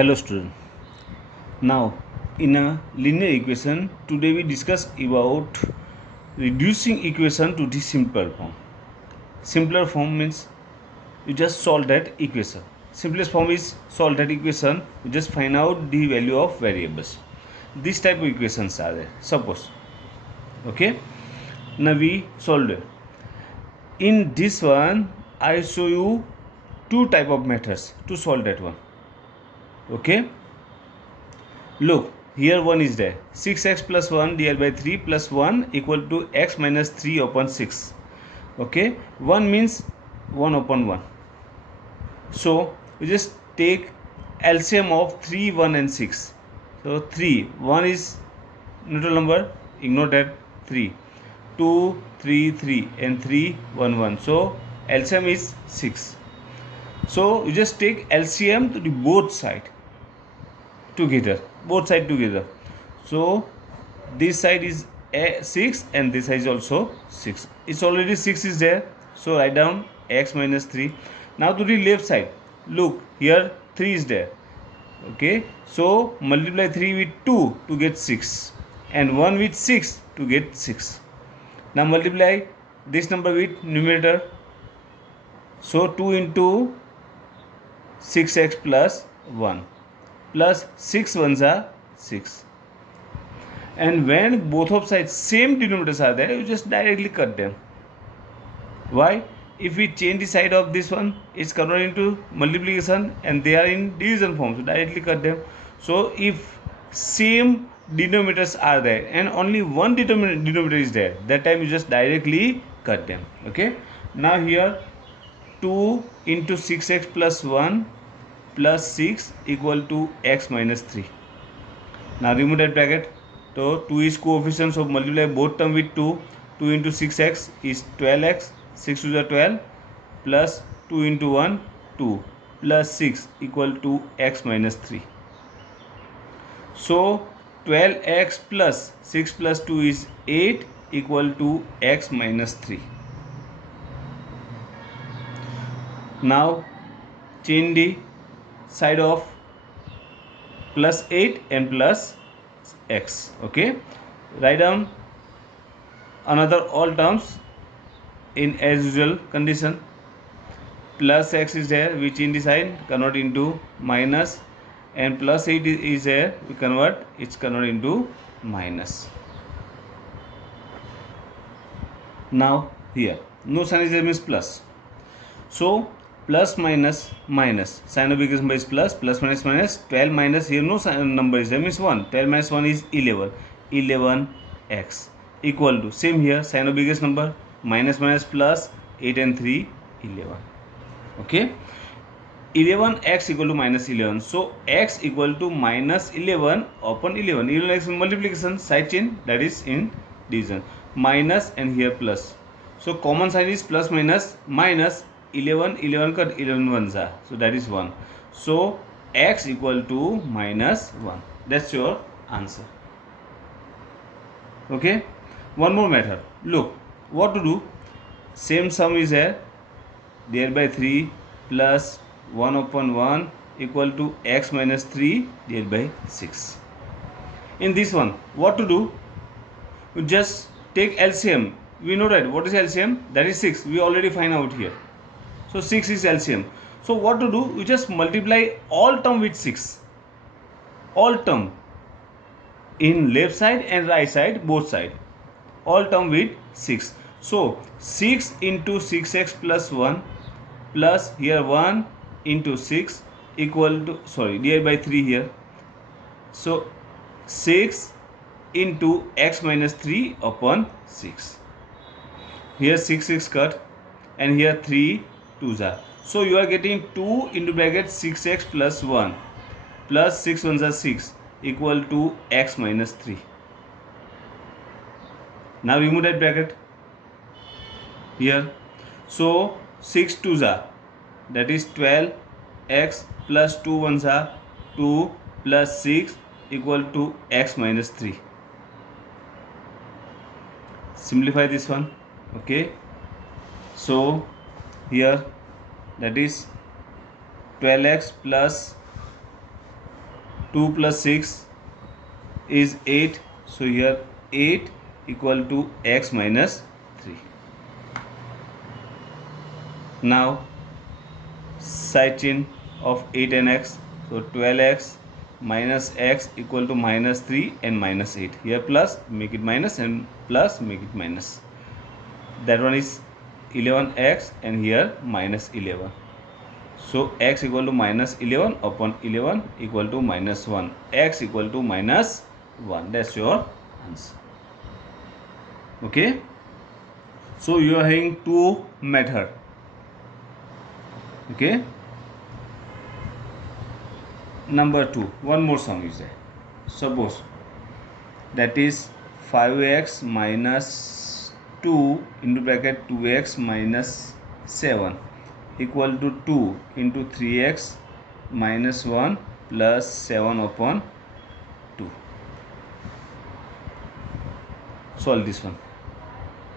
Hello student. Now in a linear equation today we discuss about reducing equation to the simpler form. Simpler form means you just solve that equation. Simplest form is solve that equation, you just find out the value of variables. This type of equations are there. Suppose, okay, now we solved it. In this one I show you two type of methods to solve that one. Okay, look, here one is there. 6x plus 1 divided by 3 plus 1 equal to x minus 3 upon 6. Okay, 1 means 1 upon 1. So we just take LCM of 3, 1 and 6. So 3, 1 is neutral number, ignore that. 3, 2, 3, 3 and 3, 1, 1. So LCM is 6. So you just take LCM to the both side together, so this side is 6 and this side is also 6. It's already 6 is there, so write down x minus 3. Now to the left side, look, here 3 is there. Okay, so multiply 3 with 2 to get 6 and 1 with 6 to get 6. Now multiply this number with numerator, so 2 into 6x plus 1 plus 6 ones are 6, and when both of sides same denominators are there, you just directly cut them. Why? If we change the side of this one, it's converted into multiplication and they are in division form, so directly cut them. So if same denominators are there and only one denominator is there, that time you just directly cut them. Okay, now here 2 into 6x plus 1 plus 6 equal to x minus 3. Now remove that bracket. So 2 is coefficient, so multiply both term with 2. 2 into 6x is 12x, 6 to the 12 plus 2 into 1, 2 plus 6 equal to x minus 3. So 12x plus 6 plus 2 is 8 equal to x minus 3. Now change the side of plus 8 and plus x. Okay, write down another all terms in as usual condition. Plus x is there, we change the sign, convert into minus, and plus 8 is there, we convert, it's convert into minus. Now here no sign is there means plus, so plus minus minus, sign of biggest number is plus, plus minus minus, 12 minus, here no sign number is there means 1, 12 minus 1 is 11, 11x equal to, same here, sign of biggest number, minus minus plus, 8 and 3, 11. Okay, 11x equal to minus 11, so x equal to minus 11 upon 11, 11x multiplication, side chain, that is in division, minus and here plus, so common sign is plus minus minus, 11 11 cut 11 ones are, so that is 1, so x equal to minus 1. That's your answer. Okay, one more method. Look what to do. Same sum is here, divided by 3 plus 1 upon 1 equal to x minus 3 divided by 6. In this one what to do, you just take LCM. We know that what is LCM, that is 6, we already find out here. So 6 is LCM. So what to do, you just multiply all term with 6, all term in left side and right side, both side, all term with 6. So 6 into 6x plus 1 plus here 1 into 6 equal to, sorry, divided by 3 here, so 6 into x minus 3 upon 6. Here 6 cut and here 3 2s are, so you are getting 2 into bracket 6x plus 1 plus 6 ones are 6 equal to x minus 3. Now remove that bracket here, so 6 2s are, that is 12x plus 2 ones are 2 plus 6 equal to x minus 3. Simplify this one. Okay, so here that is 12x plus 2 plus 6 is 8. So here 8 equal to x minus 3. Now side chain of 8 and x. So 12x minus x equal to minus 3 and minus 8. Here plus, make it minus, and plus, make it minus. That one is 11x and here minus 11. So x equal to minus 11 upon 11 equal to minus 1. X equal to minus 1. That's your answer. Okay. So you are having two method. Okay. Number 2, one more sum is there. Suppose that is 5x minus 2 into bracket 2x minus 7 equal to 2 into 3x minus 1 plus 7 upon 2. Solve this one.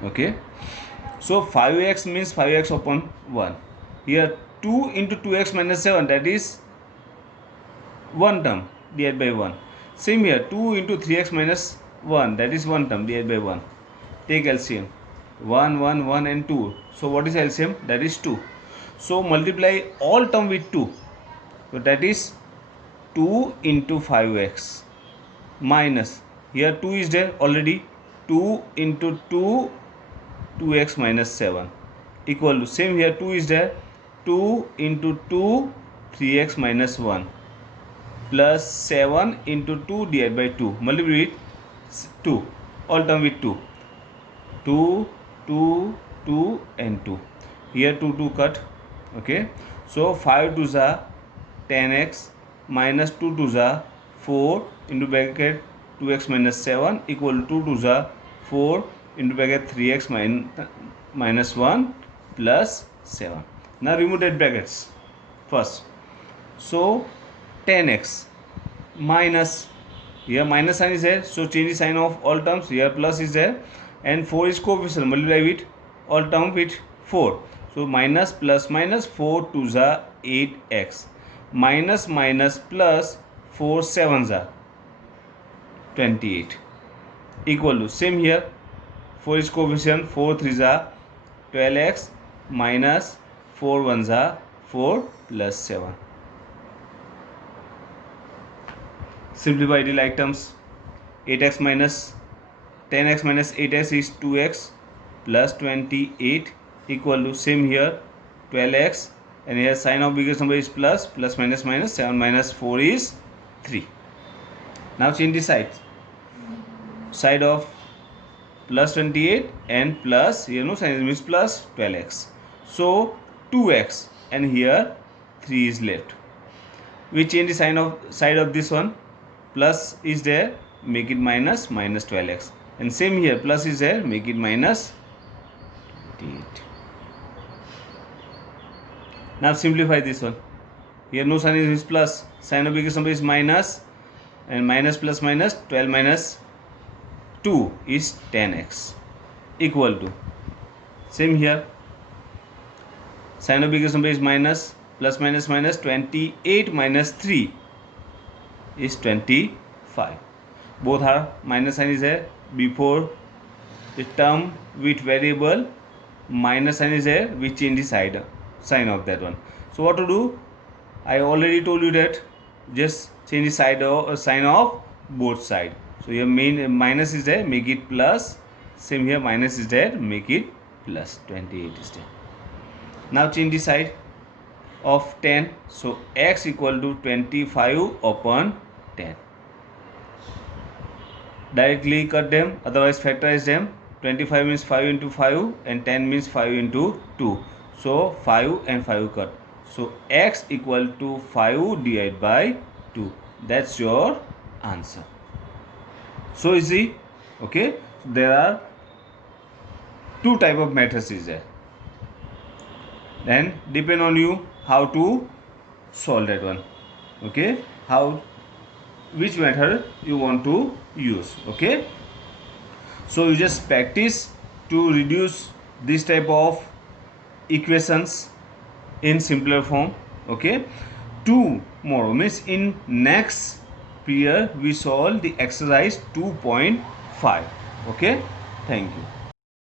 Okay. So 5x means 5x upon 1. Here 2 into 2x minus 7, that is one term divided by 1. Same here 2 into 3x minus 1, that is one term divided by 1. Take LCM. 1, 1, 1 and 2. So what is LCM? That is 2. So multiply all term with 2. So that is 2 into 5x minus, here 2 is there already, 2 into 2, 2x minus 7 equal to, same here 2 is there, 2 into 2, 3x minus 1 plus 7 into 2 divided by 2. Multiply with 2. All term with 2. 2, 2, 2 and 2. Here 2, 2 cut. Okay. So 5 2s are 10x minus 2 2s are 4 into bracket 2x minus 7 equal to 2 2s are 4 into bracket 3x minus 1 plus 7. Now remove that brackets first. So 10x minus, here minus sign is there, so change the sign of all terms. Here plus is there and 4 is coefficient, multiply with all term with 4. So minus plus minus, 4 2s are 8x minus minus plus 4 7s are 28 equal to, same here 4 is coefficient, 4 3s are 12x minus 4 1s are 4 plus 7. Simplify the like terms. 8x minus 10x minus 8x is 2x plus 28 equal to, same here 12x and here sign of biggest number is plus, plus minus minus, 7 minus 4 is 3. Now change the sides. Side of plus 28 and plus, here no sign means plus 12x. So 2x and here 3 is left. We change the sign of side of this one. Plus is there, make it minus, minus 12x. And same here, plus is there, make it minus 28. Now simplify this one. Here no sign is plus, sign of biggest number is minus, and minus plus minus, 12 minus 2 is 10x equal to, same here, sign of biggest number is minus, plus minus minus, 28 minus 3 is 25. Both are minus sign is here. Before the term with variable, minus sign is here, we change the sign of that one. So what to do? I already told you that just change the sign of both side. So your main minus is there, make it plus. Same here, minus is there, make it plus. 28 is there. Now change the side of 10. So x equal to 25 upon 10. Directly cut them, otherwise factorize them. 25 means 5 into 5 and 10 means 5 into 2. So 5 and 5 cut. So x equal to 5 divided by 2. That's your answer. So easy. Okay. There are two type of methods is there. Then depend on you how to solve that one. Okay. Which method you want to use. Okay. So you just practice to reduce this type of equations in simpler form. Okay. Tomorrow means in next here we solve the exercise 2.5. Okay, thank you.